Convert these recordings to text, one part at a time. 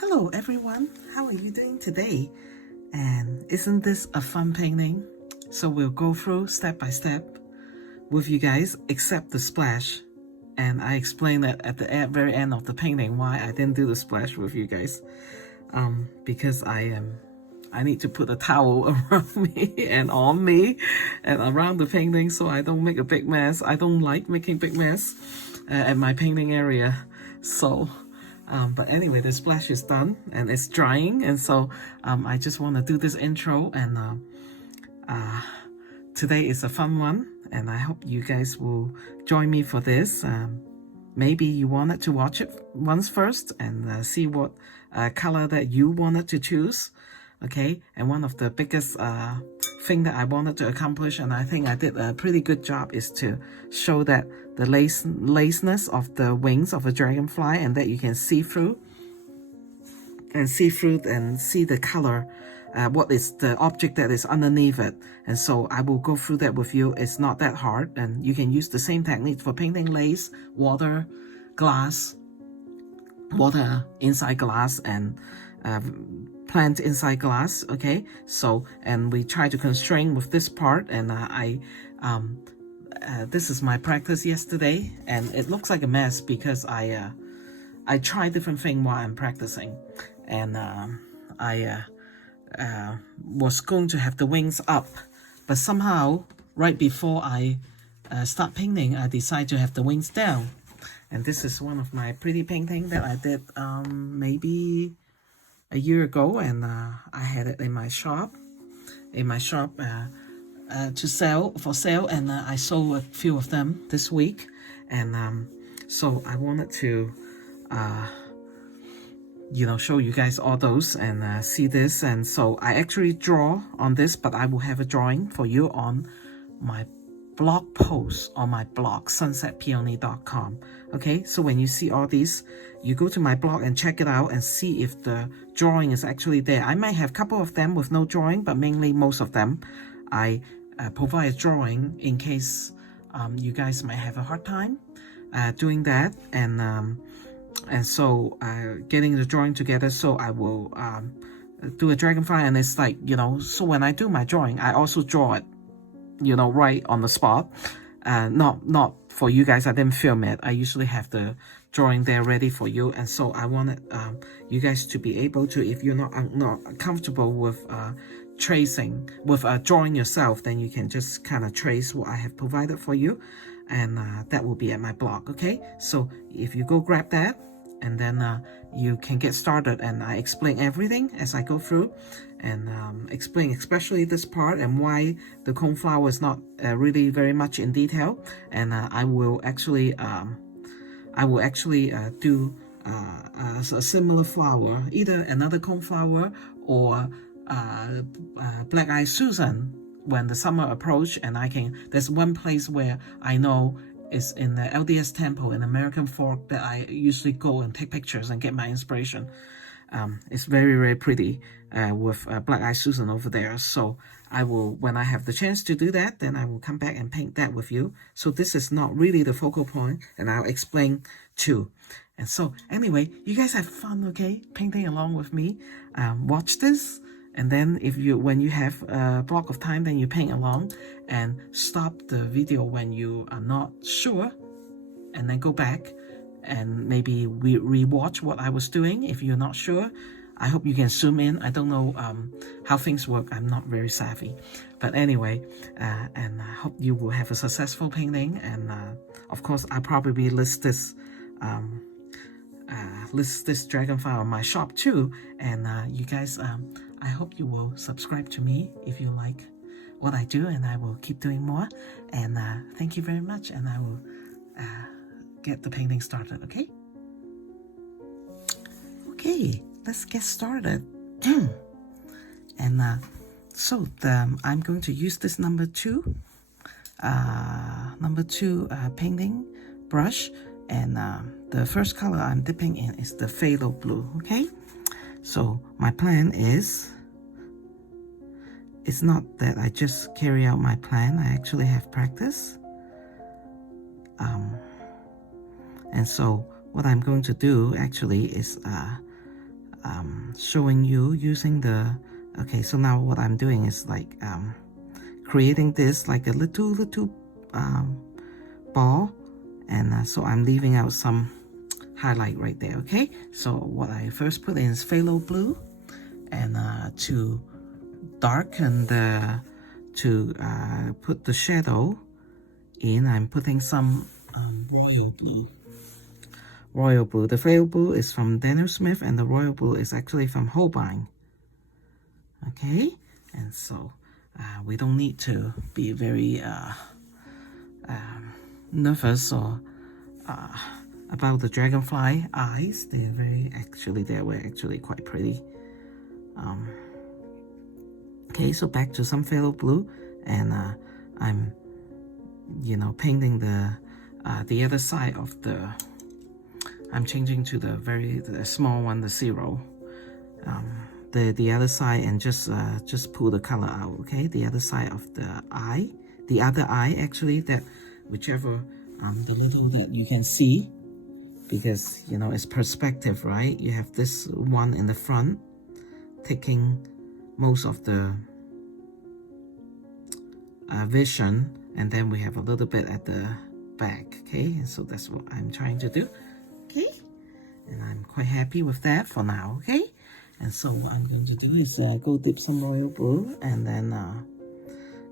Hello everyone, how are you doing today? And isn't this a fun painting? So we'll go through step by step with you guys, except the splash. And I explained that at the very end of the painting why I didn't do the splash with you guys. Because I need to put a towel around me and on me and around the painting so I don't make a big mess. I don't like making big mess at my painting area. So but anyway, the splash is done and it's drying, and so I just want to do this intro, and today is a fun one, and I hope you guys will join me for this. Maybe you wanted to watch it once first and see what color that you wanted to choose. Okay, and one of the biggest thing that I wanted to accomplish, and I think I did a pretty good job, is to show that the laceness of the wings of a dragonfly, and that you can see through and see the color, what is the object that is underneath it. And so I will go through that with you. It's not that hard, and you can use the same technique for painting lace, water, glass, water inside glass, and plant inside glass. Okay, so and we try to constrain with this part, and this is my practice yesterday, and it looks like a mess because I try different things while I'm practicing, and I was going to have the wings up, but somehow right before I start painting, I decide to have the wings down. And this is one of my pretty painting that I did maybe a year ago, and I had it in my shop to sell, and I sold a few of them this week. And so I wanted to show you guys all those and see this. And so I actually draw on this, but I will have a drawing for you on my blog post on my blog, sunsetpeony.com. Okay, so when you see all these, you go to my blog and check it out and see if the drawing is actually there. I might have a couple of them with no drawing, but mainly most of them I provide a drawing in case you guys might have a hard time doing that, and so getting the drawing together. So I will do a dragonfly, and it's like, so when I do my drawing, I also draw it right on the spot. Not for you guys, I didn't film it. I usually have the drawing there ready for you, and so I wanted you guys to be able to, if you're not comfortable with drawing yourself, then you can just kind of trace what I have provided for you, and that will be at my blog. Okay, so if you go grab that, and then you can get started, and I explain everything as I go through, and explain especially this part and why the coneflower is not really very much in detail. And I will actually do a similar flower, either another coneflower or black-eyed Susan when the summer approach. And there's one place where I know is in the LDS temple in American Fork that I usually go and take pictures and get my inspiration. It's very, very pretty with black-eyed Susan over there. So I will, when I have the chance to do that, then I will come back and paint that with you. So this is not really the focal point, and I'll explain too. And so anyway, you guys have fun, okay, painting along with me. Watch this, and then when you have a block of time, then you paint along, and stop the video when you are not sure, and then go back and maybe re-watch what I was doing if you're not sure. I hope you can zoom in. I don't know how things work. I'm not very savvy. But anyway, and I hope you will have a successful painting. And of course, I'll probably list this dragonfly on my shop too. And you guys, I hope you will subscribe to me if you like what I do, and I will keep doing more. And thank you very much, and I will get the painting started. Okay, let's get started. And so I'm going to use this number two painting brush, and the first color I'm dipping in is the phthalo blue. Okay, so my plan is, it's not that I just carry out my plan, I actually have practice. And so what I'm going to do actually is showing you using the, okay, so now what I'm doing is like creating this like a little ball, and so I'm leaving out some highlight right there. Okay, so what I first put in is phthalo blue, and to darken the, to put the shadow in, I'm putting some royal blue. Royal blue. The phthalo blue is from Daniel Smith, and the royal blue is actually from Holbein. Okay, and so we don't need to be very nervous or about the dragonfly eyes. They're very they were actually quite pretty. Okay, so back to some phthalo blue, and I'm, you know, painting the other side of the, I'm changing to the small one, the 0. The other side, and just pull the color out. Okay, the other side of the eye, the other eye actually, that whichever the little that you can see, because you know it's perspective, right? You have this one in the front taking most of the vision, and then we have a little bit at the back. Okay, and so that's what I'm trying to do. Okay, and I'm quite happy with that for now. Okay, and so what I'm going to do is go dip some royal blue, and then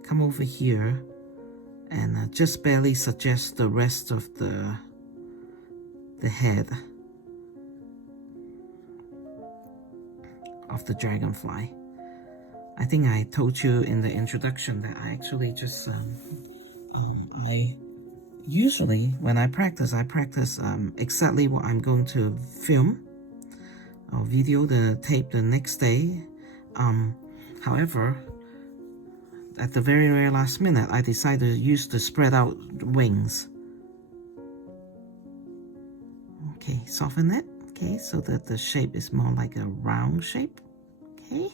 come over here and just barely suggest the rest of the head of the dragonfly. I think I told you in the introduction that I actually just I usually when I practice exactly what I'm going to film or video the tape the next day. However, at the very last minute, I decided to use the spread out wings. Okay, soften it. Okay, so that the shape is more like a round shape. Okay,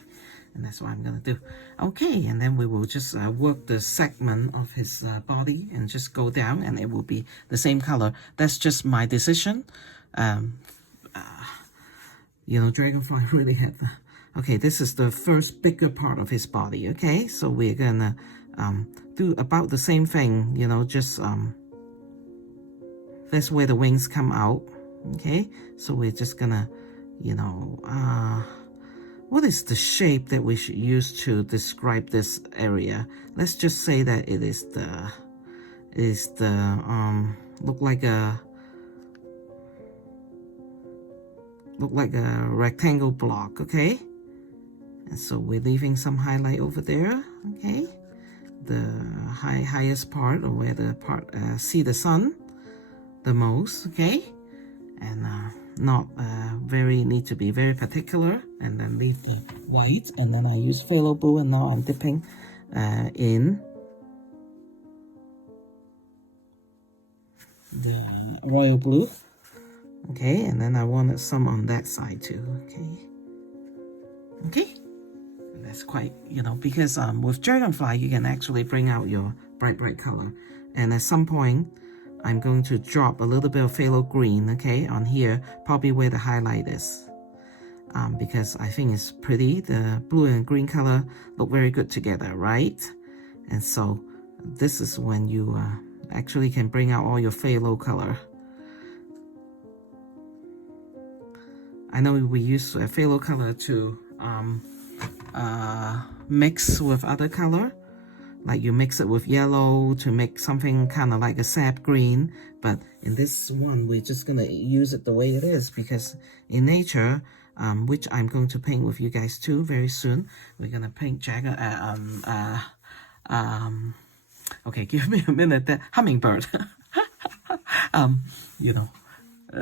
and that's what I'm gonna do. Okay, and then we will just work the segment of his body and just go down, and it will be the same color. That's just my decision. You know, dragonfly really have the, okay, this is the first bigger part of his body. Okay, so we're gonna do about the same thing, you know, just that's where the wings come out. Okay, so we're just gonna, you know, what is the shape that we should use to describe this area? Let's just say that it is the look like a rectangle block. Okay, and so we're leaving some highlight over there. Okay, the highest part, or where the part see the sun the most. Okay, and not need to be very particular, and then leave the white, and then I use phthalo blue, and now I'm dipping in the royal blue. Okay, and then I wanted some on that side too. Okay, and that's quite, you know, because with dragonfly you can actually bring out your bright color, and at some point I'm going to drop a little bit of phthalo green, okay, on here, probably where the highlight is, because I think it's pretty. The blue and green color look very good together, right? And so this is when you actually can bring out all your phthalo color. I know we use phthalo color to mix with other color. Like you mix it with yellow to make something kind of like a sap green, but in this one we're just gonna use it the way it is, because in nature, which I'm going to paint with you guys too very soon, we're gonna paint okay, give me a minute. The hummingbird. You know,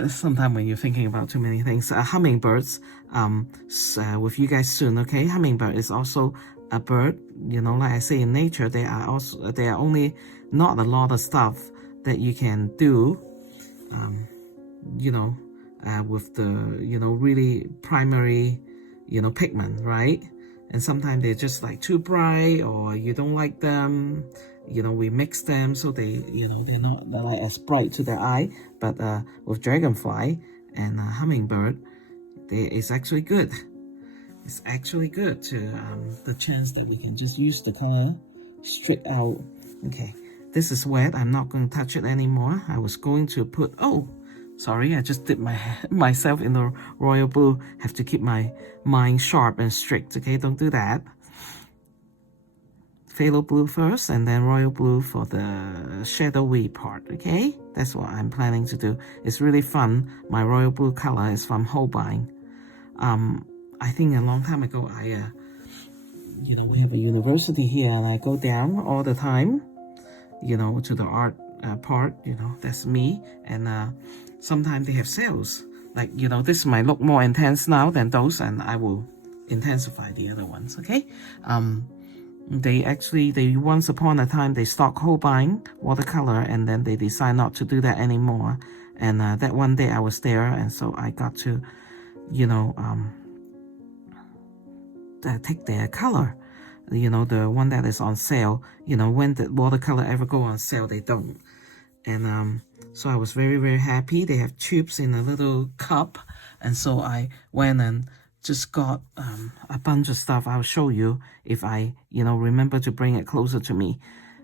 sometime when you're thinking about too many things, hummingbirds with you guys soon. Okay, hummingbird is also a bird, you know, like I say, in nature there are only not a lot of stuff that you can do, you know, with the, you know, really primary, you know, pigment, right? And sometimes they're just like too bright, or you don't like them, you know, we mix them so they, you know, they're not like as bright to their eye. But with dragonfly and hummingbird, it's actually good. It's actually good to the chance that we can just use the color straight out. Okay, this is wet. I'm not going to touch it anymore. I was going to put, oh, sorry, I just dipped myself in the royal blue. Have to keep my mind sharp and strict, okay? Don't do that. Phthalo blue first, and then royal blue for the shadowy part, okay? That's what I'm planning to do. It's really fun. My royal blue color is from Holbein. I think a long time ago, you know, we have a university here, and I go down all the time, you know, to the art part, you know, that's me. And sometimes they have sales. Like, you know, this might look more intense now than those, and I will intensify the other ones, okay? They once upon a time, they stock Holbein watercolor, and then they decide not to do that anymore. And that one day I was there, and so I got to, you know, take their color, you know, the one that is on sale. You know, when the watercolor ever go on sale, they don't. And so I was very, very happy. They have tubes in a little cup, and so I went and just got a bunch of stuff. I'll show you if I, you know, remember to bring it closer to me.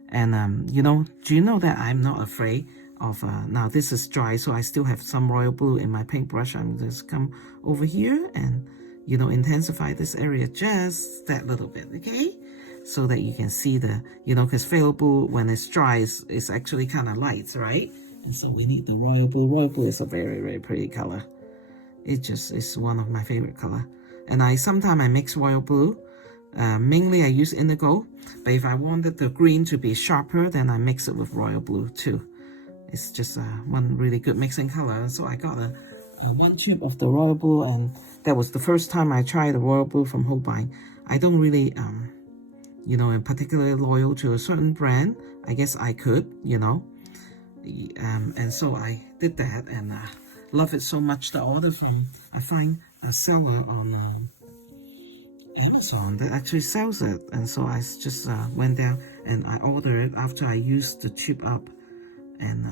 And you know, do you know that I'm not afraid of now this is dry, so I still have some royal blue in my paintbrush. I'm just come over here and, you know, intensify this area just that little bit, okay? So that you can see the, you know, because phthalo blue, when it's dry, it's actually kind of light, right? And so we need the royal blue. Royal blue is a very, very pretty color. It just is one of my favorite color. And sometimes I mix royal blue. Mainly I use indigo, but if I wanted the green to be sharper, then I mix it with royal blue too. It's just one really good mixing color. So I got one tube of the royal blue, and that was the first time I tried the royal blue from Holbein. I don't really, you know, am particularly loyal to a certain brand. I guess I could, you know. And so I did that, and love it so much. The order from, I find a seller on Amazon that actually sells it, and so I just went down and I ordered it after I used the tube up, and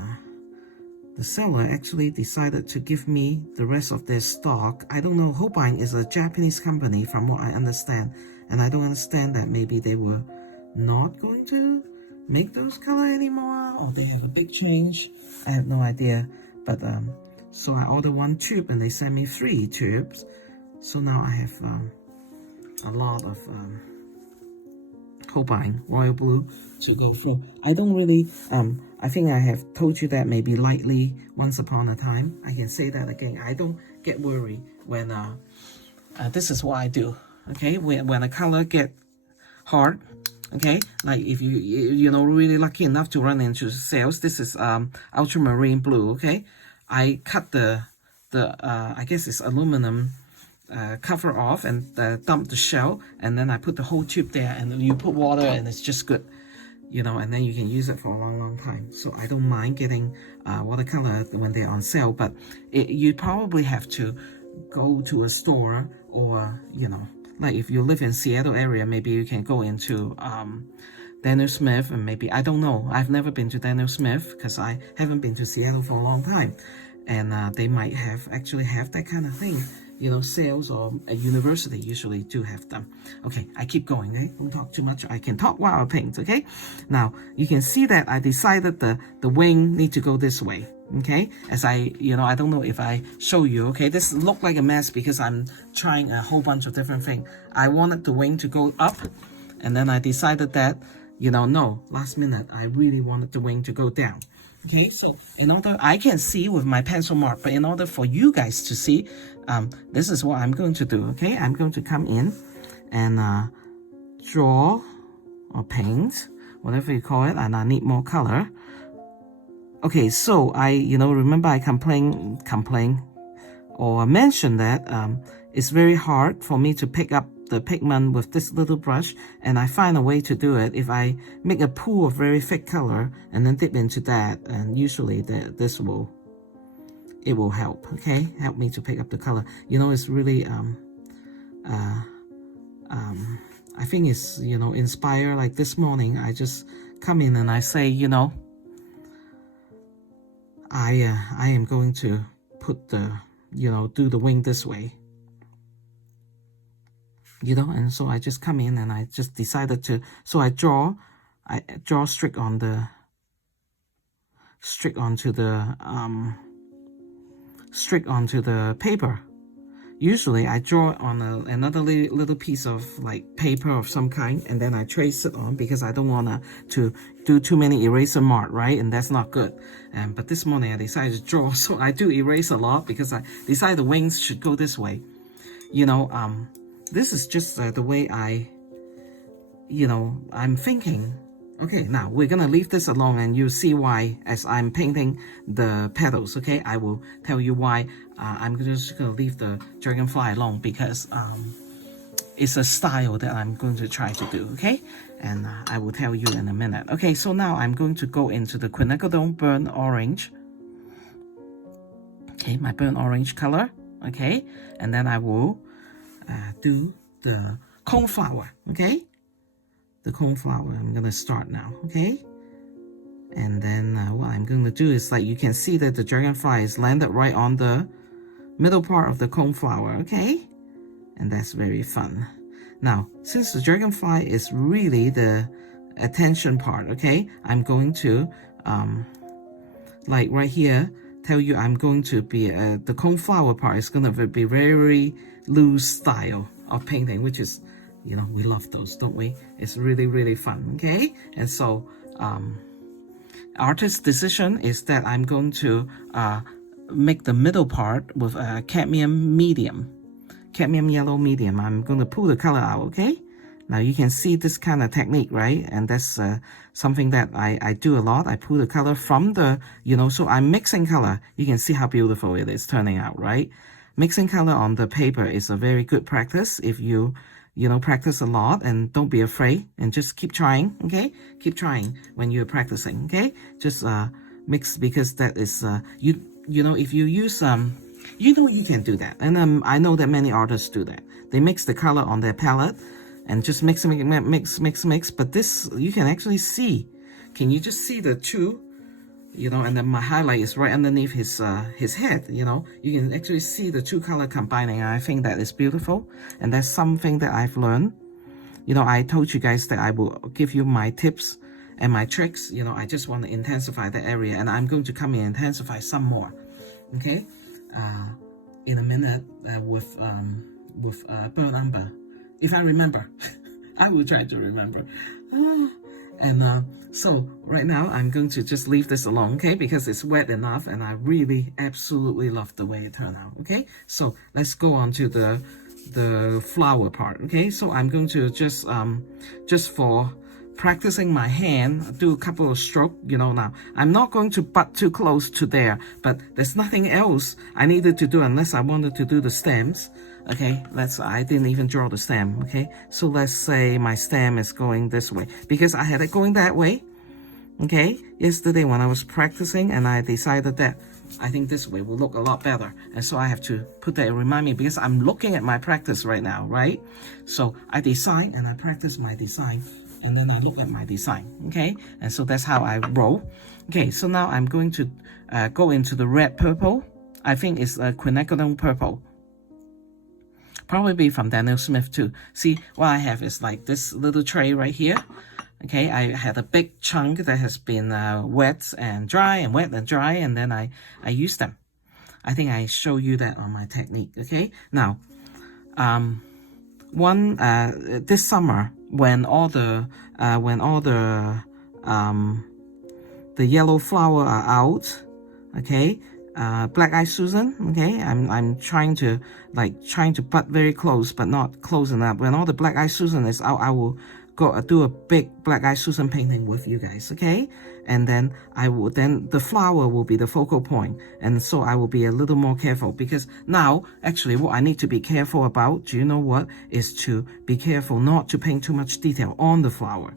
the seller actually decided to give me the rest of their stock. I don't know, Holbein is a Japanese company from what I understand, and I don't understand that maybe they were not going to make those color anymore, or they have a big change. I have no idea, but so I ordered one tube and they sent me 3 tubes. So now I have a lot of Holbein royal blue to go through. I don't really, I think I have told you that maybe lightly once upon a time. I can say that again. I don't get worried when, this is what I do, okay? When a color get hard, okay, like if you know, really lucky enough to run into sales, this is ultramarine blue, okay? I cut the I guess it's aluminum cover off and dump the shell, and then I put the whole tube there, and you put water and it's just good, you know, and then you can use it for a long, long time. So I don't mind getting watercolor when they're on sale, but you probably have to go to a store, or, you know, like if you live in Seattle area, maybe you can go into Daniel Smith, and maybe, I don't know, I've never been to Daniel Smith because I haven't been to Seattle for a long time, and they might actually have that kind of thing, you know, sales, or a university usually do have them. Okay, I keep going, okay? Don't talk too much. I can talk while I paint, okay? Now, you can see that I decided the wing need to go this way, okay? As you know, I don't know if I show you, okay? This looked like a mess because I'm trying a whole bunch of different things. I wanted the wing to go up, and then I decided that, you know, no, last minute, I really wanted the wing to go down. Okay, so in order, I can see with my pencil mark, but in order for you guys to see, this is what I'm going to do, okay? I'm going to come in and draw or paint, whatever you call it, and I need more color. Okay, so you know, remember I complain or mention that it's very hard for me to pick up the pigment with this little brush, and I find a way to do it. If I make a pool of very thick color and then dip into that, and usually this will help, okay? Help me to pick up the color. You know, it's really I think it's, you know, inspired. Like this morning, I just come in and I say, you know, I am going to put the, you know, do the wing this way. you know, and so I just come in and I just decided to, so I draw strict on the, strict onto the paper. Usually I draw on another little piece of like paper of some kind, and then I trace it on because I don't want to do too many eraser mark, right? And that's not good. But this morning I decided to draw, so I do erase a lot because I decided the wings should go this way. You know, this is just the way I'm thinking. Okay, now we're gonna leave this alone and you'll see why as I'm painting the petals, okay? I will tell you why I'm just gonna leave the dragonfly alone because it's a style that I'm going to try to do, okay? And I will tell you in a minute. Okay, so now I'm going to go into the quinacridone burnt orange. Okay, my burnt orange color, okay? And then I will do the coneflower, okay? The coneflower, I'm gonna start now, okay? And then what I'm gonna do is, like, you can see that the dragonfly is landed right on the middle part of the coneflower, okay? And that's very fun. Now, since the dragonfly is really the attention part, okay? I'm going to, like right here, tell you I'm going to be, the coneflower part is gonna be very loose style of painting, which is, you know, we love those, don't we? It's really fun, okay? And so, artist's decision is that I'm going to make the middle part with a cadmium yellow medium. I'm going to pull the color out, okay? Now you can see this kind of technique, right? And that's something that I do a lot. I pull the color from the, you know, so I'm mixing color. You can see how beautiful it is turning out, right? Mixing color on the paper is a very good practice if you know, practice a lot, and don't be afraid and just keep trying, okay? Keep trying when you're practicing, okay? Just mix, because that is, you know, if you use, you know, you can do that. And I know that many artists do that. They mix the color on their palette and just mix, but this, you can actually see. Can you just see the two? You know, and then my highlight is right underneath his head, you know. You can actually see the two color combining. I think that is beautiful. And that's something that I've learned. You know, I told you guys that I will give you my tips and my tricks. You know, I just want to intensify the area, and I'm going to come in and intensify some more. Okay? In a minute with burnt umber. If I remember. I will try to remember. So right now I'm going to just leave this alone, okay? Because it's wet enough, and I really absolutely love the way it turned out, okay? So let's go on to the flower part, okay? So I'm going to just for practicing my hand, do a couple of strokes, you know. Now I'm not going to butt too close to there, but there's nothing else I needed to do unless I wanted to do the stems. Okay, I didn't even draw the stem, okay? So let's say my stem is going this way, because I had it going that way, okay? Yesterday when I was practicing, and I decided that I think this way will look a lot better. And so I have to put that, remind me, because I'm looking at my practice right now, right? So I design and I practice my design, and then I look at my design, okay? And so that's how I roll. Okay, so now I'm going to go into the red purple. I think it's a quinacridone purple. Probably from Daniel Smith too. See, what I have is like this little tray right here. Okay, I had a big chunk that has been wet and dry, and wet and dry, and then I use them. I think I show you that on my technique. Okay, now, this summer when all the yellow flower are out, okay. Black Eye Susan, okay, I'm trying to butt very close, but not close enough. When all the Black Eye Susan is out, I will go do a big Black Eye Susan painting with you guys, okay? And then the flower will be the focal point, and so I will be a little more careful, because now actually what I need to be careful about, do you know what, is to be careful not to paint too much detail on the flower.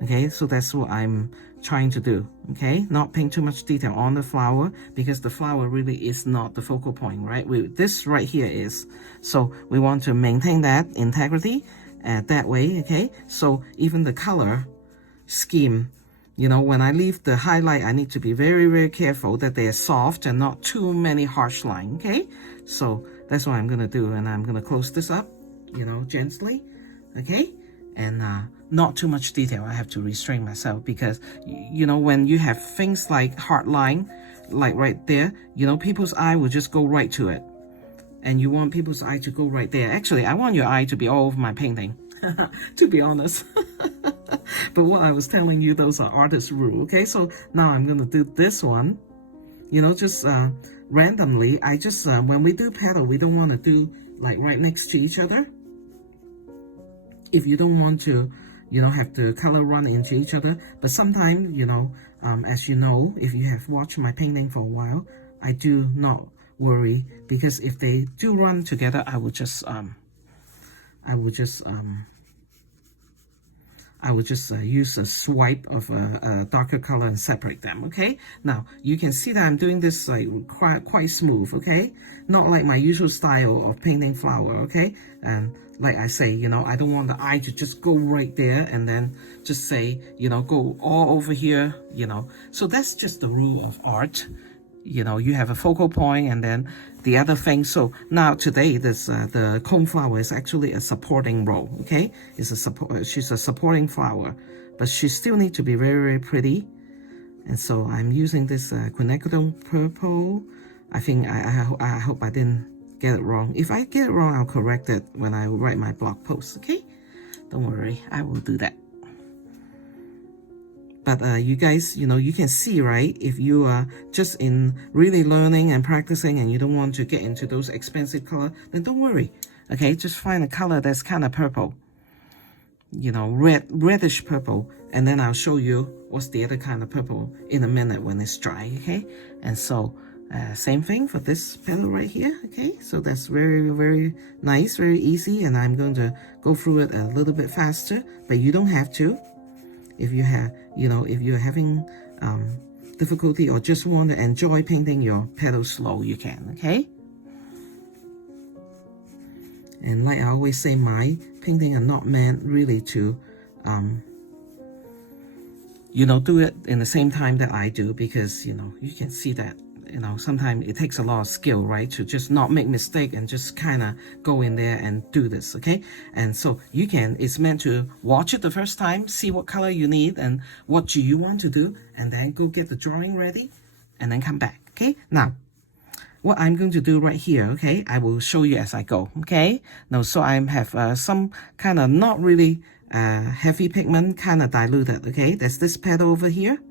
Okay, so that's what I'm trying to do, okay? Not paint too much detail on the flower, because the flower really is not the focal point, right? This right here is. So we want to maintain that integrity that way, okay? So even the color scheme, you know, when I leave the highlight, I need to be very careful that they are soft and not too many harsh lines, okay? So that's what I'm going to do, and I'm going to close this up. you know, gently, okay? And not too much detail. I have to restrain myself because, you know, when you have things like hard line, like right there, you know, people's eye will just go right to it. And you want people's eye to go right there. Actually, I want your eye to be all over my painting, to be honest. But what I was telling you, those are artist rule, okay? So now I'm gonna do this one, you know, just randomly. I just, when we do petal, we don't want to do like right next to each other. If you don't want to, you know, have the color run into each other. But sometimes, you know, as you know, if you have watched my painting for a while, I do not worry, because if they do run together, I would just use a swipe of a darker color and separate them, okay? Now, you can see that I'm doing this like quite smooth, okay? Not like my usual style of painting flower, okay? And like I say, you know, I don't want the eye to just go right there and then just say, you know, go all over here, you know? So that's just the rule of art. You know, you have a focal point and then the other thing. So now today, this the coneflower is actually a supporting role, okay? It's a support. She's a supporting flower, but she still needs to be very, very pretty. And so I'm using this quin purple. I think I hope I didn't get it wrong. If I get it wrong, I'll correct it when I write my blog post, okay? Don't worry, I will do that. But you guys, you know, you can see, right? If you are just in really learning and practicing and you don't want to get into those expensive color, then don't worry, okay? Just find a color that's kind of purple, you know, reddish purple. And then I'll show you what's the other kind of purple in a minute when it's dry, okay? And so, same thing for this petal right here, okay? So that's very, very nice, very easy. And I'm going to go through it a little bit faster, but you don't have to. If you have, you know, if you're having difficulty or just want to enjoy painting your petals slow, you can, okay? And like I always say, my painting are not meant really to, you know, do it in the same time that I do, because, you know, you can see that, you know, sometimes it takes a lot of skill, right? To just not make mistake and just kind of go in there and do this, okay? And so you can, it's meant to watch it the first time, see what color you need and what do you want to do, and then go get the drawing ready and then come back, okay? Now, what I'm going to do right here, okay? I will show you as I go, okay? Now, so I have some kind of not really heavy pigment, kind of diluted, okay? There's this petal over here.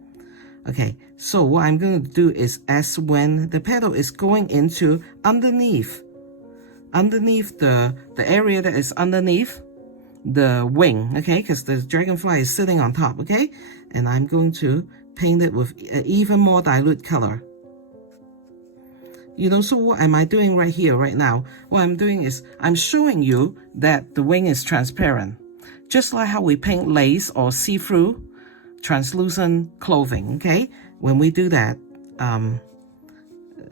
Okay, so what I'm going to do is, as when the petal is going into underneath the area that is underneath the wing, okay, because the dragonfly is sitting on top, okay, and I'm going to paint it with an even more dilute color. You know, so what am I doing right here, right now? What I'm doing is I'm showing you that the wing is transparent, just like how we paint lace or see-through translucent clothing, okay? When we do that,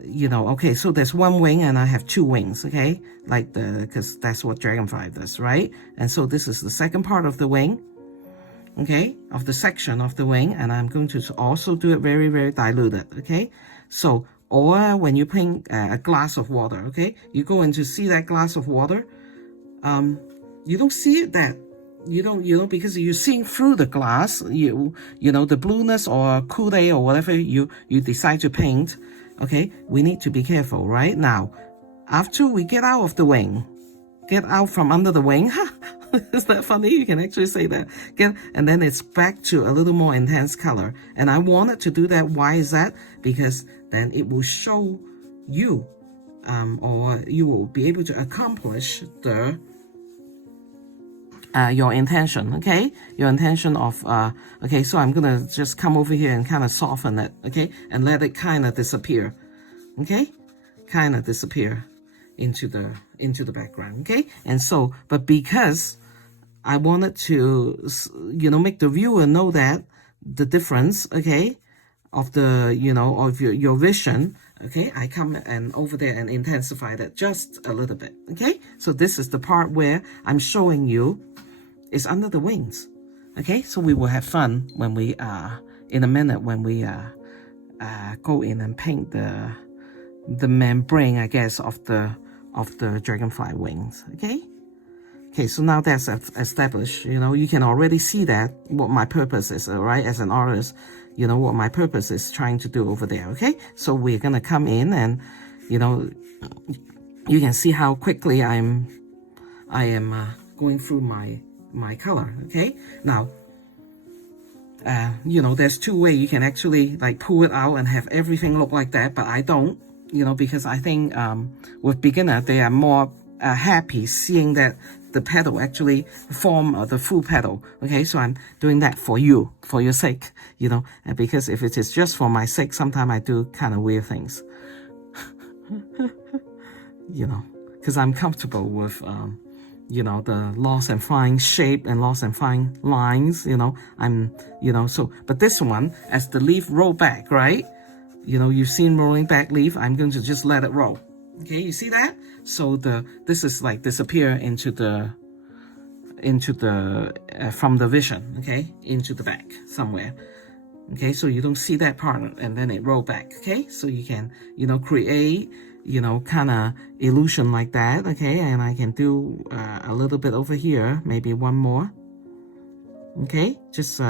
you know, okay, so there's one wing and I have two wings, okay? Like because that's what dragonfly does, right? And so this is the second part of the wing, okay? Of the section of the wing, and I'm going to also do it very, very diluted, okay? So, or when you paint a glass of water, okay? You go in to see that glass of water, you don't see it that, you know, because you're seeing through the glass, you know, the blueness or Kool-Aid or whatever you decide to paint, okay? We need to be careful, right? Now, after we get out of the wing, get out from under the wing, is that funny? You can actually say that. And then it's back to a little more intense color. And I wanted to do that. Why is that? Because then it will show you, or you will be able to accomplish the your intention, okay? Your intention of, okay, so I'm gonna just come over here and kind of soften it, okay? And let it kind of disappear, okay? Kind of disappear into the background, okay? And so, but because I wanted to, you know, make the viewer know that the difference, okay, of the, you know, of your vision, okay, I come and over there and intensify that just a little bit, okay? So this is the part where I'm showing you is under the wings, okay? So we will have fun when we, in a minute, when we go in and paint the membrane, I guess, of the dragonfly wings, okay? Okay, so now that's established. You know, you can already see that what my purpose is, right? As an artist, you know what my purpose is trying to do over there. Okay, so we're gonna come in and, you know, you can see how quickly I am going through my color. Okay, now you know, there's two ways you can actually like pull it out and have everything look like that, but I don't, you know, because I think with beginner they are more happy seeing that the petal actually form the full petal. Okay, so I'm doing that for you, for your sake, you know, because if it is just for my sake, sometimes I do kind of weird things. You know, because I'm comfortable with you know, the lost and fine shape and lost and fine lines, you know, you know, so, but this one, as the leaf roll back, right? You know, you've seen rolling back leaf, I'm going to just let it roll. Okay, you see that? So this is like disappear into the from the vision, okay, into the back somewhere. Okay, so you don't see that part and then it roll back. Okay, so you can, you know, create, you know, kind of illusion like that. Okay, and I can do a little bit over here, maybe one more. Okay, just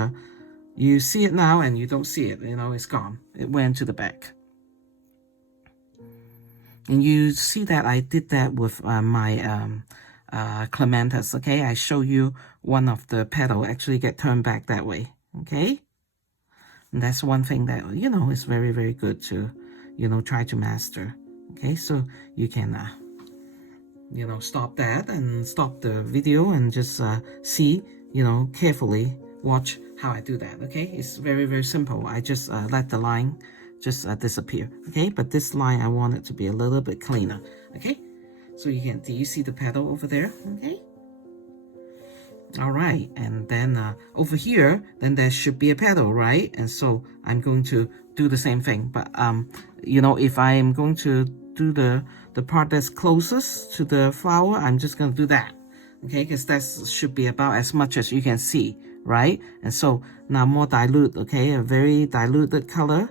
you see it now and you don't see it, you know, it's gone, it went to the back. And you see that I did that with my clematis. Okay, I show you one of the petal actually get turned back that way. Okay, and that's one thing that, you know, is very, very good to, you know, try to master. Okay, so you can you know, stop that and stop the video and just see, you know, carefully watch how I do that. Okay, it's very, very simple. I just let the line just disappear. Okay, but this line I want it to be a little bit cleaner. Okay, so you can, do you see the petal over there? Okay, all right, and then over here, then there should be a petal, right? And so I'm going to do the same thing, but you know, if I am going to do the part that's closest to the flower, I'm just going to do that. Okay, because that should be about as much as you can see, right? And so now more dilute. Okay, a very diluted color,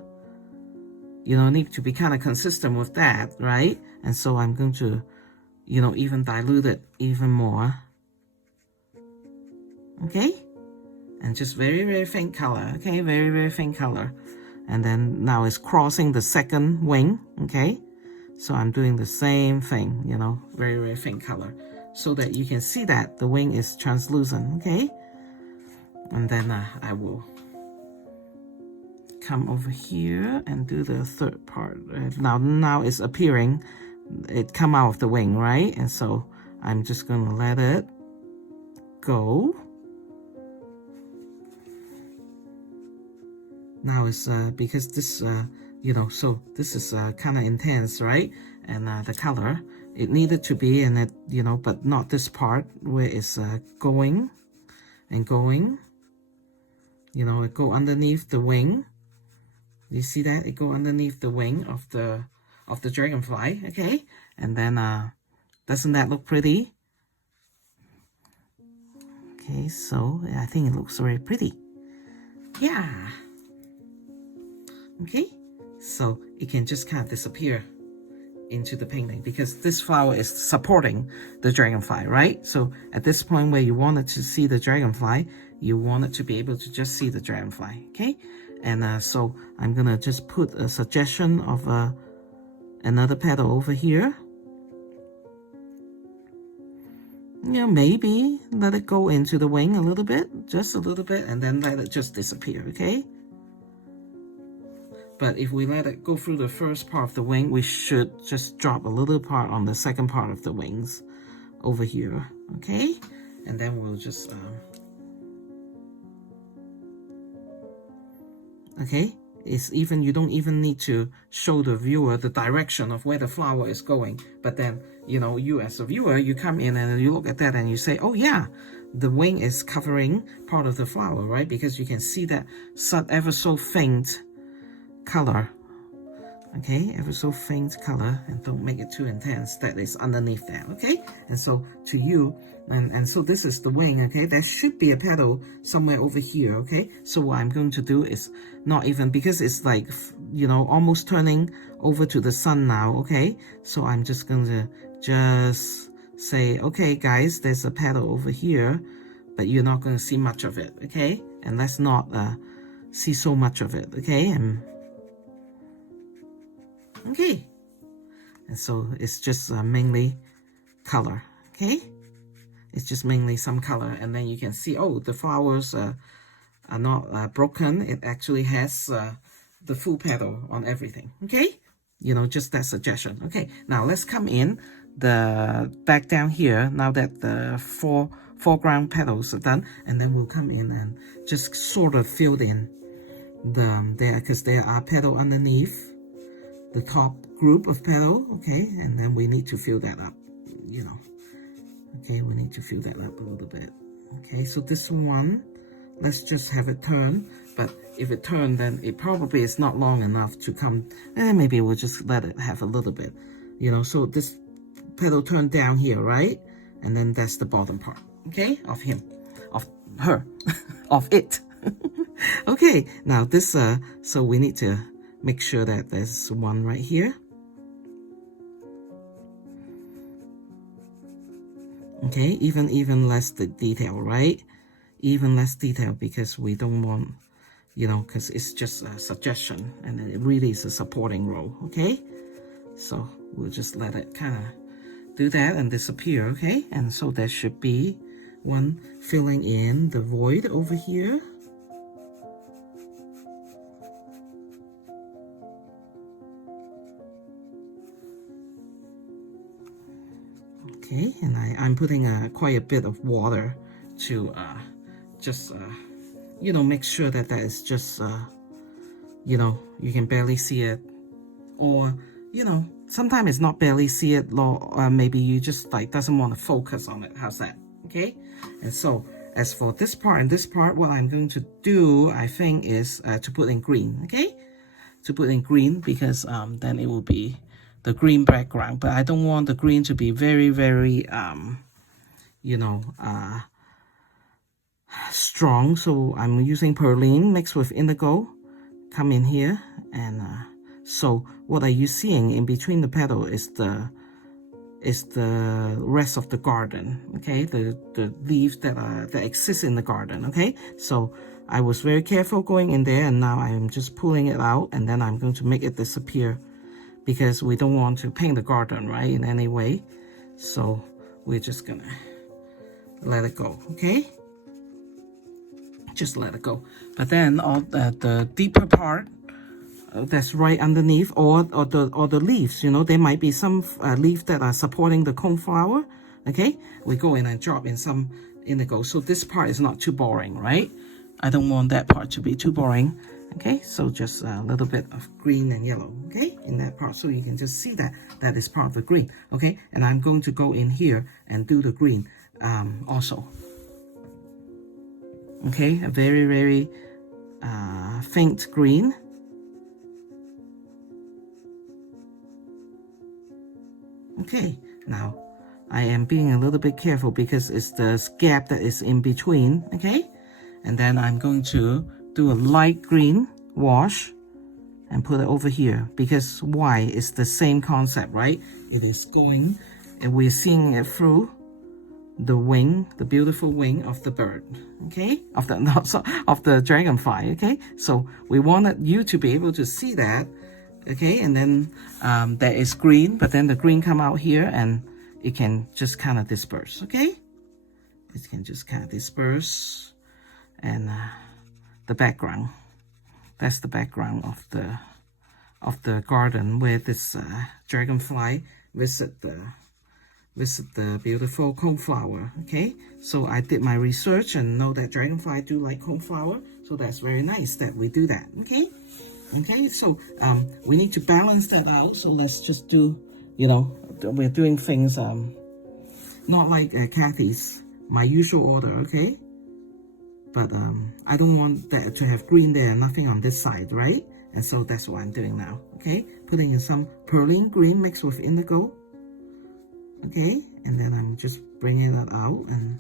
you know, need to be kind of consistent with that, right? And so I'm going to, you know, even dilute it even more. Okay, and just very, very faint color. Okay, very, very faint color. And then now it's crossing the second wing. Okay, so I'm doing the same thing, you know, very, very faint color, so that you can see that the wing is translucent. Okay, and then I will come over here and do the third part. Now it's appearing, it come out of the wing, right? And so I'm just gonna let it go. Now it's because this you know, so this is kind of intense, right? And the color, it needed to be in it, you know, but not this part where it's going and going, you know, it go underneath the wing. You see that? It go underneath the wing of the dragonfly. Okay, and then doesn't that look pretty? Okay, so I think it looks very pretty. Yeah. Okay, so it can just kind of disappear into the painting because this flower is supporting the dragonfly, right? So at this point where you wanted to see the dragonfly, you wanted to be able to just see the dragonfly. Okay, and so I'm gonna just put a suggestion of another petal over here. Yeah, maybe let it go into the wing a little bit, just a little bit, and then let it just disappear. Okay, but if we let it go through the first part of the wing, we should just drop a little part on the second part of the wings over here. Okay, and then we'll just okay, it's even, you don't even need to show the viewer the direction of where the flower is going, but then, you know, you as a viewer, you come in and you look at that and you say, oh yeah, the wing is covering part of the flower, right? Because you can see that ever so faint color. Okay, ever so faint color, and don't make it too intense, that is underneath that. Okay, and so to you, and so this is the wing. Okay, there should be a petal somewhere over here. Okay, so what I'm going to do is not even, because it's like, you know, almost turning over to the sun now. Okay, so I'm just going to just say, okay guys, there's a petal over here, but you're not going to see much of it, okay? And let's not see so much of it, okay? And okay, and so it's just mainly color, okay? It's just mainly some color, and then you can see, oh, the flowers are not broken. It actually has the full petal on everything, okay? You know, just that suggestion. Okay, now let's come in the back down here, now that the foreground petals are done, and then we'll come in and just sort of fill in there, because there are petal underneath the top group of petal, okay? And then we need to fill that up, you know. Okay, we need to fill that up a little bit. Okay, so this one, let's just have it turn. But if it turned, then it probably is not long enough to come. Maybe we'll just let it have a little bit, you know. So this petal turned down here, right? And then that's the bottom part, okay, of him, of her, of it. Okay, now this, so we need to make sure that there's one right here. Okay, even less the detail, right? Even less detail, because we don't want, you know, because it's just a suggestion and it really is a supporting role, okay? So we'll just let it kind of do that and disappear, okay? And so there should be one filling in the void over here. Okay, and I'm putting quite a bit of water to just, you know, make sure that that is just, you know, you can barely see it. Or, you know, sometimes it's not barely see it, or maybe you just like doesn't want to focus on it. How's that? Okay, and so as for this part and this part, what I'm going to do, I think, is to put in green, okay? To put in green, because then it will be the green background, but I don't want the green to be very, very, you know, strong. So I'm using pyrlene mixed with indigo, come in here, and so what are you seeing in between the petal is the rest of the garden, okay? The leaves that exist in the garden, okay? So I was very careful going in there, and now I am just pulling it out, and then I'm going to make it disappear, because we don't want to paint the garden, right, in any way. So we're just gonna let it go, okay? Just let it go. But then all the deeper part that's right underneath, or the leaves, you know, there might be some leaves that are supporting the coneflower, okay? We go in and drop in some indigo, so this part is not too boring, right? I don't want that part to be too boring. Okay, so just a little bit of green and yellow, okay, in that part, so you can just see that that is part of the green, okay? And I'm going to go in here and do the green also. Okay, a very, very faint green. Okay, now I am being a little bit careful because it's the gap that is in between, okay? And then I'm going to do a light green wash and put it over here, because why? It's the same concept, right? It is going, and we're seeing it through the wing, the beautiful wing of the bird, okay? Of the dragonfly, okay? So we wanted you to be able to see that, okay? And then there is green, but then the green come out here and it can just kind of disperse, okay? It can just kind of disperse, and the background, that's the background of the garden where this dragonfly visit the beautiful coneflower, okay? So I did my research and know that dragonfly do like coneflower, so that's very nice that we do that, okay? Okay, so we need to balance that out, so let's just do, you know, we're doing things not like Kathy's, my usual order, okay? But I don't want that to have green there, nothing on this side, right? And so that's what I'm doing now, okay? Putting in some pyrlene green mixed with indigo, okay? And then I'm just bringing that out, and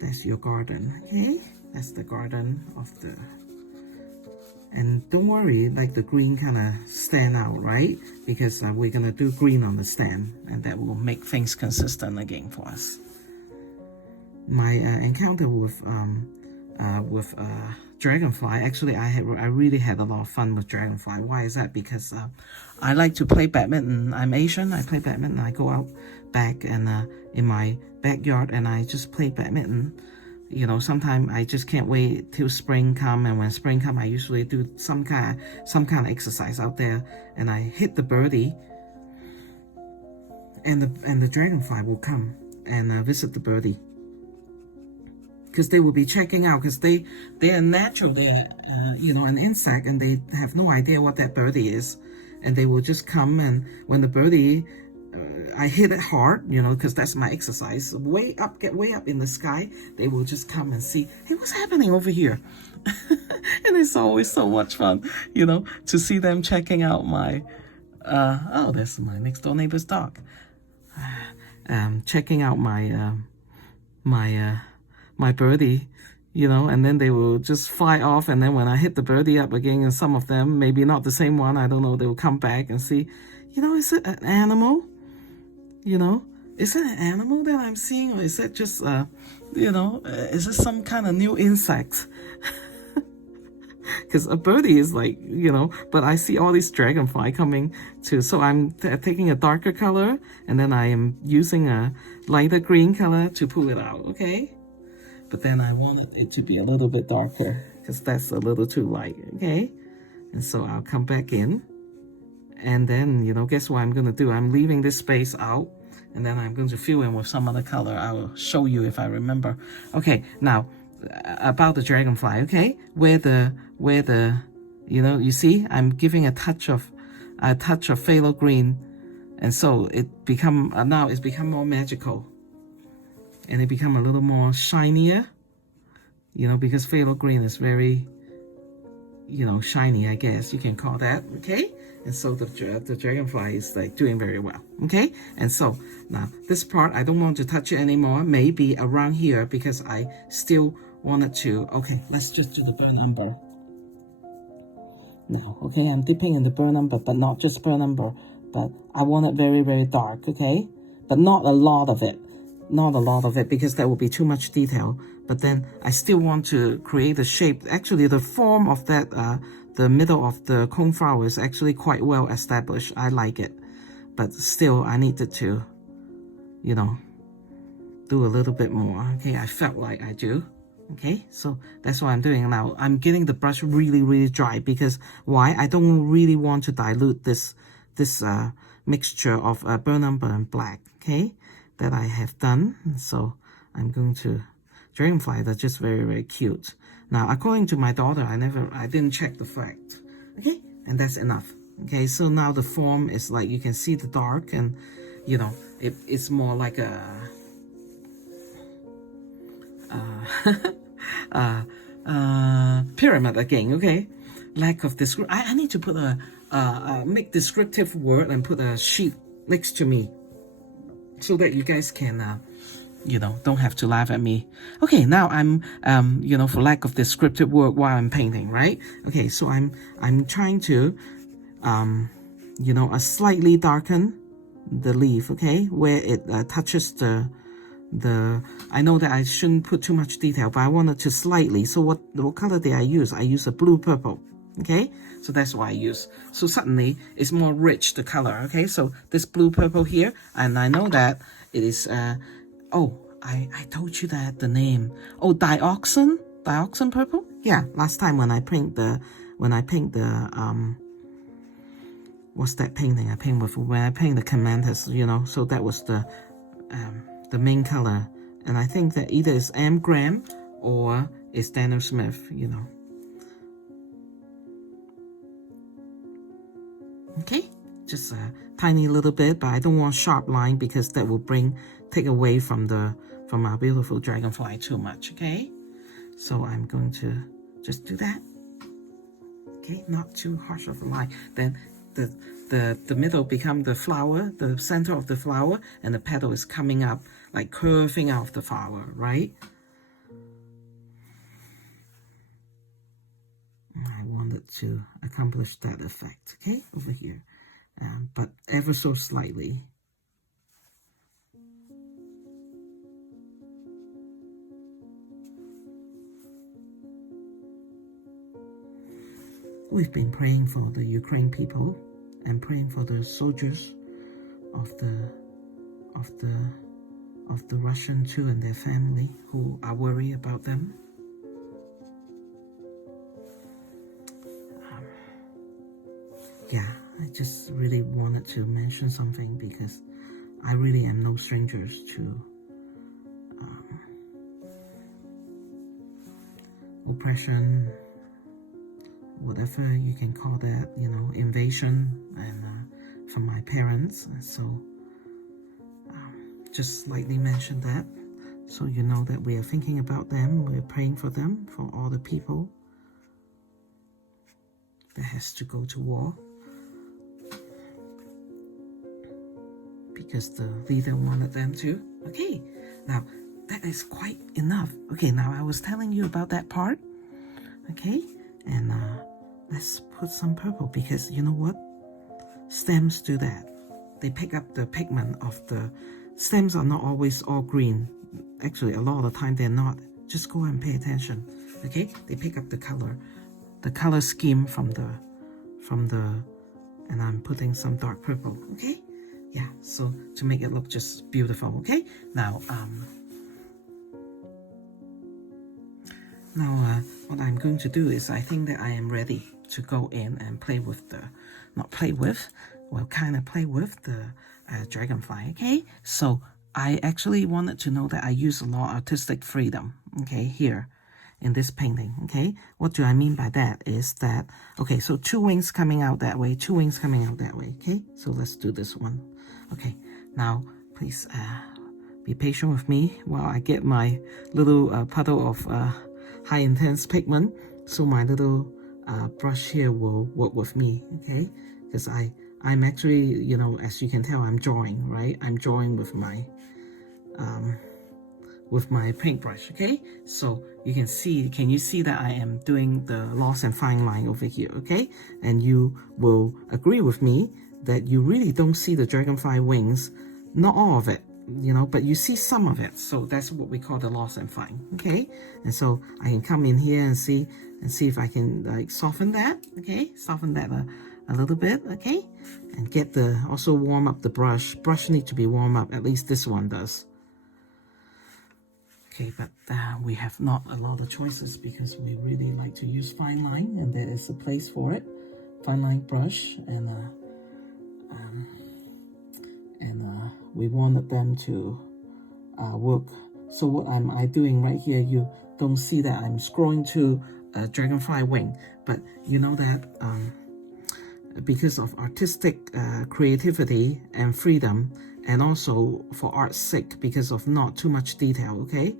that's your garden, okay? That's the garden of And don't worry, like the green kind of stand out, right? Because we're going to do green on the stand, and that will make things consistent again for us. My encounter with dragonfly, actually I really had a lot of fun with dragonfly. Why is that? Because I like to play badminton. I'm Asian, I play badminton. I go out back and in my backyard and I just play badminton. You know, sometimes I just can't wait till spring come, and when spring come, I usually do some kind of exercise out there, and I hit the birdie, and the dragonfly will come and visit the birdie, because they will be checking out, because they are natural, they're you know, an insect, and they have no idea what that birdie is, and they will just come, and when the birdie I hit it hard, you know, because that's my exercise. Get way up in the sky. They will just come and see, hey, what's happening over here? And it's always so much fun, you know, to see them checking out my, oh, that's my next door neighbor's dog. Checking out my, my birdie, you know, and then they will just fly off. And then when I hit the birdie up again, and some of them, maybe not the same one, I don't know, they will come back and see, you know, is it an animal? You know, is it an animal that I'm seeing, or is it just, you know, is it some kind of new insect? Because a birdie is like, you know, but I see all these dragonfly coming too. So I'm taking a darker color, and then I am using a lighter green color to pull it out, okay? But then I wanted it to be a little bit darker, because that's a little too light, okay? And so I'll come back in. And then, you know, guess what I'm going to do? I'm leaving this space out, and then I'm going to fill in with some other color. I will show you if I remember. Okay, now, about the dragonfly, okay? Where the, you know, you see, I'm giving a touch of phthalo green, and so it now it's become more magical. And it become a little more shinier, you know, because phthalo green is very, you know, shiny, I guess you can call that, okay? And so the dragonfly is like doing very well, okay? And so now this part, I don't want to touch it anymore, maybe around here, because I still wanted to, okay, let's just do the burnt umber. Now, okay, I'm dipping in the burnt umber, but not just burnt umber, but I want it very, very dark, okay? But not a lot of it. Not a lot of it, because that will be too much detail. But then I still want to create the shape. Actually, the form of that, the middle of the coneflower is actually quite well established. I like it. But still, I needed to, you know, do a little bit more. Okay, I felt like I do. Okay, so that's what I'm doing now. I'm getting the brush really, really dry, because why? I don't really want to dilute this mixture of burnt umber and black, okay, that I have done. So I'm going to dragonfly. They're just very, very cute. Now, according to my daughter, I didn't check the fact. Okay, and that's enough. Okay, so now the form is like, you can see the dark, and you know, it's more like a pyramid again. Okay, lack of description. I need to put make descriptive word and put a sheet next to me, so that you guys can you know, don't have to laugh at me. Okay, now I'm you know, for lack of descriptive word while I'm painting, right? Okay, so I'm trying to you know, slightly darken the leaf, okay, where it touches the I know that I shouldn't put too much detail, but I wanted to slightly. So what color did I use? I use a blue purple. Okay, so that's what I use. So suddenly it's more rich, the color. Okay, so this blue purple here, and I know that it is oh, I told you that the name. Oh, dioxin purple. Yeah, last time when I paint the what's that painting I paint with, when I paint the commanders, you know, so that was the main color. And I think that either it's M. Graham or it's Daniel Smith, you know. Okay, just a tiny little bit, but I don't want sharp line, because that will take away from our beautiful dragonfly too much. Okay, so I'm going to just do that. Okay, not too harsh of a line. Then the middle become the flower, the center of the flower, and the petal is coming up, like curving out of the flower, right? I wanted wanted to accomplish that effect, okay, over here, but ever so slightly. We've been praying for the Ukraine people and praying for the soldiers of the Russian too and their family who are worried about them. Yeah, I just really wanted to mention something because I really am no strangers to oppression, whatever you can call that, you know, invasion, and from my parents. So just slightly mention that, so you know that we are thinking about them, we're praying for them, for all the people that has to go to war because the leader wanted them to. Okay, now that is quite enough. Okay, now I was telling you about that part. Okay, and let's put some purple, because you know what? Stems do that. They pick up the pigment of the stems. Are not always all green. Actually, a lot of the time they're not. Just go and pay attention. Okay, they pick up the color scheme from the, and I'm putting some dark purple. Okay, yeah. So to make it look just beautiful. Okay, now what I'm going to do is, I think that I am ready to go in and play with the, kind of play with the dragonfly, okay? So I actually wanted to know that I use a lot of artistic freedom, okay, here in this painting, okay? What do I mean by that is that, okay, so 2 wings coming out that way, 2 wings coming out that way, okay? So let's do this one. Okay, now please be patient with me while I get my little puddle of high intense pigment, so my little brush here will work with me, okay? Because I'm actually, you know, as you can tell, I'm drawing, right? I'm drawing with my paintbrush, okay? So you can see, can you see that I am doing the lost and fine line over here, okay? And you will agree with me that you really don't see the dragonfly wings, not all of it, you know, but you see some of it. So that's what we call the lost and fine, okay? And so I can come in here and see if I can like soften that, okay? Soften that a little bit, okay? And get the, also warm up the brush. Brush need to be warm up, at least this one does. Okay, but we have not a lot of choices because we really like to use fine line, and there is a place for it. Fine line brush, and we wanted them to work. So what am I doing right here? You don't see that I'm scrolling to a dragonfly wing, but you know that because of artistic creativity and freedom, and also for art's sake, because of not too much detail, okay?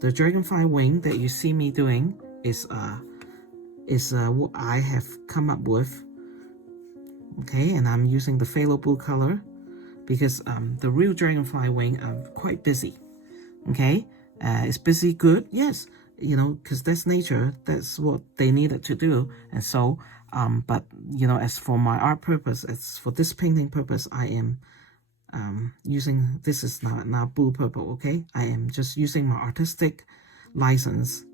The dragonfly wing that you see me doing is what I have come up with, okay? And I'm using the phthalo blue color because the real dragonfly wing are quite busy, okay? It's busy good, yes, you know, because that's nature, that's what they needed to do. And so but you know, as for my art purpose, as for this painting purpose, I am using, this is now blue purple, okay? I am just using my artistic license,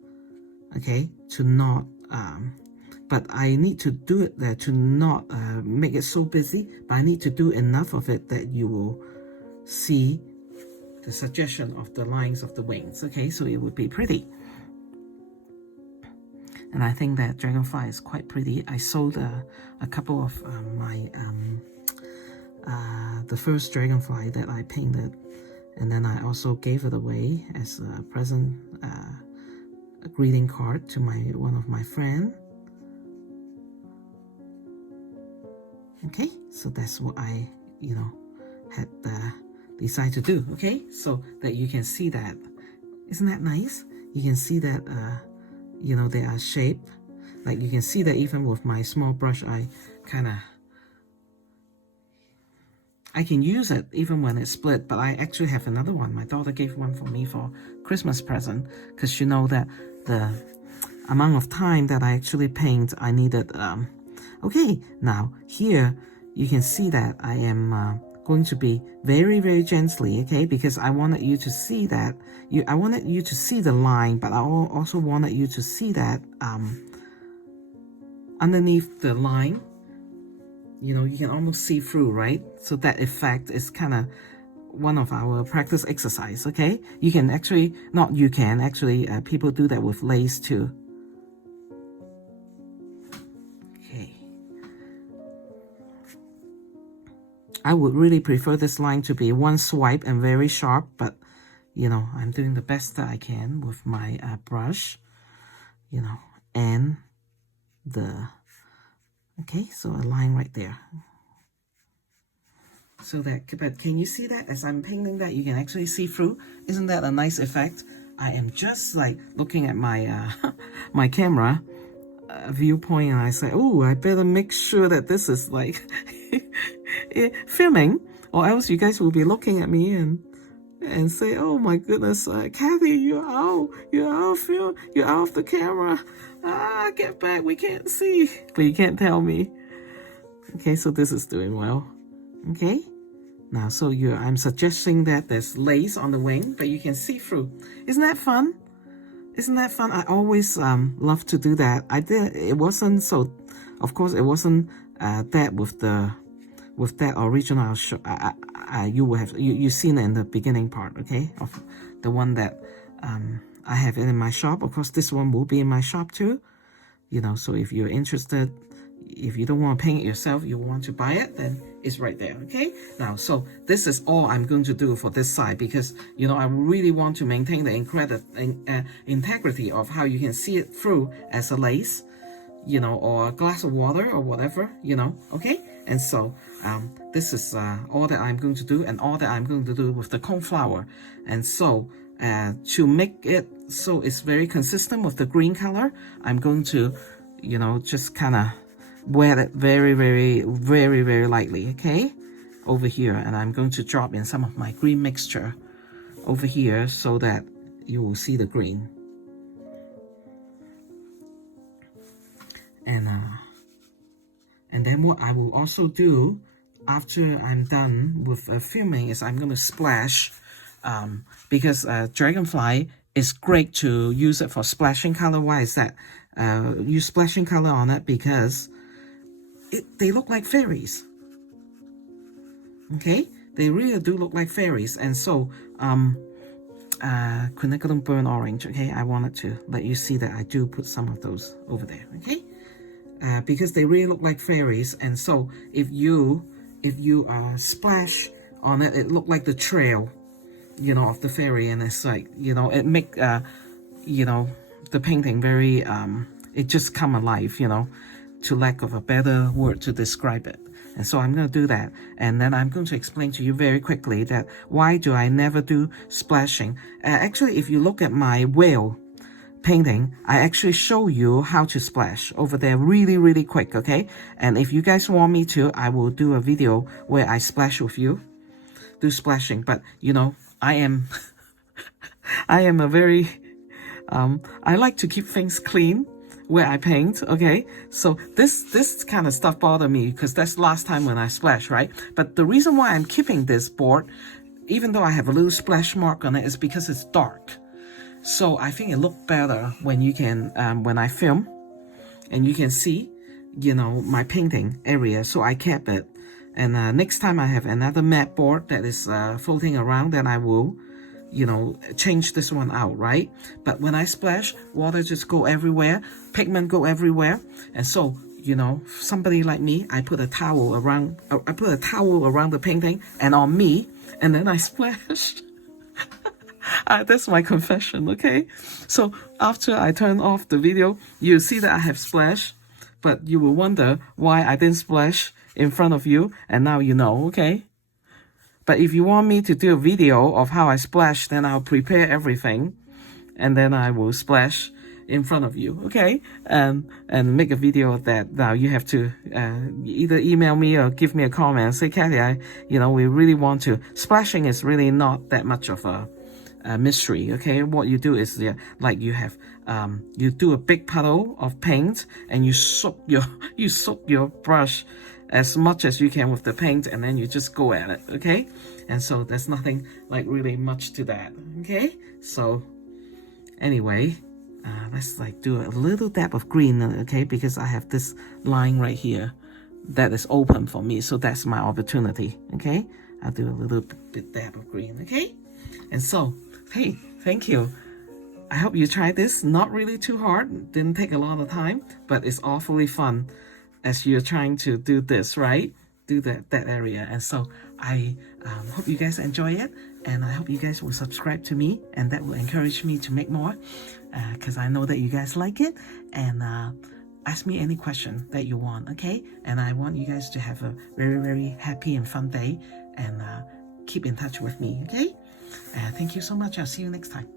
okay, to not but I need to do it there to not make it so busy, but I need to do enough of it that you will see the suggestion of the lines of the wings, okay? So it would be pretty. And I think that dragonfly is quite pretty. I sold a couple of my the first dragonfly that I painted, and then I also gave it away as a present, a greeting card to one of my friends. Okay, so that's what I, you know, had decided to do. Okay, so that you can see that. Isn't that nice? You can see that, you know, they are shaped. Like you can see that even with my small brush, I can use it even when it's split, but I actually have another one. My daughter gave one for me for Christmas present, because you know that the amount of time that I actually paint, I needed, okay, now here you can see that I am going to be very, very gently, okay, because I wanted you to see that, I wanted you to see the line, but I also wanted you to see that underneath the line, you know, you can almost see through, right? So that effect is kind of one of our practice exercise, okay? You can actually, not you can, actually people do that with lace too. Okay. I would really prefer this line to be one swipe and very sharp, but you know, I'm doing the best that I can with my brush, you know, and the, okay, so a line right there. So that, but can you see that as I'm painting that, you can actually see through? Isn't that a nice effect? I am just like looking at my my camera viewpoint, and I say, oh, I better make sure that this is like filming, or else you guys will be looking at me and say, oh my goodness, Kathy, you're out of the camera. Get back, we can't see. But you can't tell me. Okay, so this is doing well. Okay, now so I'm suggesting that there's lace on the wing, but you can see through. Isn't that fun? Isn't that fun? I always love to do that. I did. It wasn't so. Of course, it wasn't that with that original show. You will have you seen it in the beginning part, okay, of the one that I have it in my shop. Of course, this one will be in my shop too. You know, so if you're interested, if you don't want to paint it yourself, you want to buy it, then it's right there, okay? Now, so this is all I'm going to do for this side, because, you know, I really want to maintain the integrity of how you can see it through as a lace, you know, or a glass of water or whatever, you know, okay? And so this is all that I'm going to do, and all that I'm going to do with the coneflower. And so to make it so it's very consistent with the green color, I'm going to, you know, just kind of wet it very, very, very, very lightly, okay, over here. And I'm going to drop in some of my green mixture over here so that you will see the green. And then what I will also do after I'm done with filming is I'm going to splash, because dragonfly is great to use it for splashing color. Why is that? Use splashing color on it because they look like fairies. Okay, they really do look like fairies. And so quin burn orange, okay, I wanted to let you see that I do put some of those over there, okay, because they really look like fairies. And so if you splash on it, it look like the trail, you know, of the fairy, and it's like, you know, it make you know, the painting very it just come alive, you know, to lack of a better word to describe it. And so I'm going to do that, and then I'm going to explain to you very quickly that why do I never do splashing. Actually, if you look at my whale painting, I actually show you how to splash over there really, really quick, okay? And if you guys want me to, I will do a video where I splash with you, do splashing. But, you know, I am I am a very I like to keep things clean where I paint, okay? So this kind of stuff bothered me because that's last time when I splashed, right? But the reason why I'm keeping this board, even though I have a little splash mark on it, is because it's dark. So I think it looked better when you can when I film and you can see, you know, my painting area. So I kept it. And next time I have another matte board that is floating around, then I will, you know, change this one out, right? But when I splash, water just go everywhere, pigment go everywhere. And so, you know, somebody like me, I put a towel around the painting and on me, and then I splash. That's my confession, okay? So after I turn off the video, you see that I have splashed, but you will wonder why I didn't splash in front of you, and now you know, okay? But if you want me to do a video of how I splash, then I'll prepare everything, and then I will splash in front of you, okay? And make a video of that. Now you have to either email me or give me a comment and say, Kathy, we really want to. Splashing is really not that much of a mystery. Okay, what you do is like you have you do a big puddle of paint and you soak your brush as much as you can with the paint, and then you just go at it. Okay, and so there's nothing like really much to that. Okay, so anyway, let's like do a little dab of green. Okay, because I have this line right here that is open for me, so that's my opportunity. Okay, I'll do a little bit dab of green. Okay, and so hey, thank you. I hope you try this. Not really too hard, didn't take a lot of time, but it's awfully fun as you're trying to do this, right? Do that area. And so I hope you guys enjoy it, and I hope you guys will subscribe to me, and that will encourage me to make more, because I know that you guys like it. And ask me any question that you want, okay? And I want you guys to have a very, very happy and fun day, and keep in touch with me, okay? Thank you so much. I'll see you next time.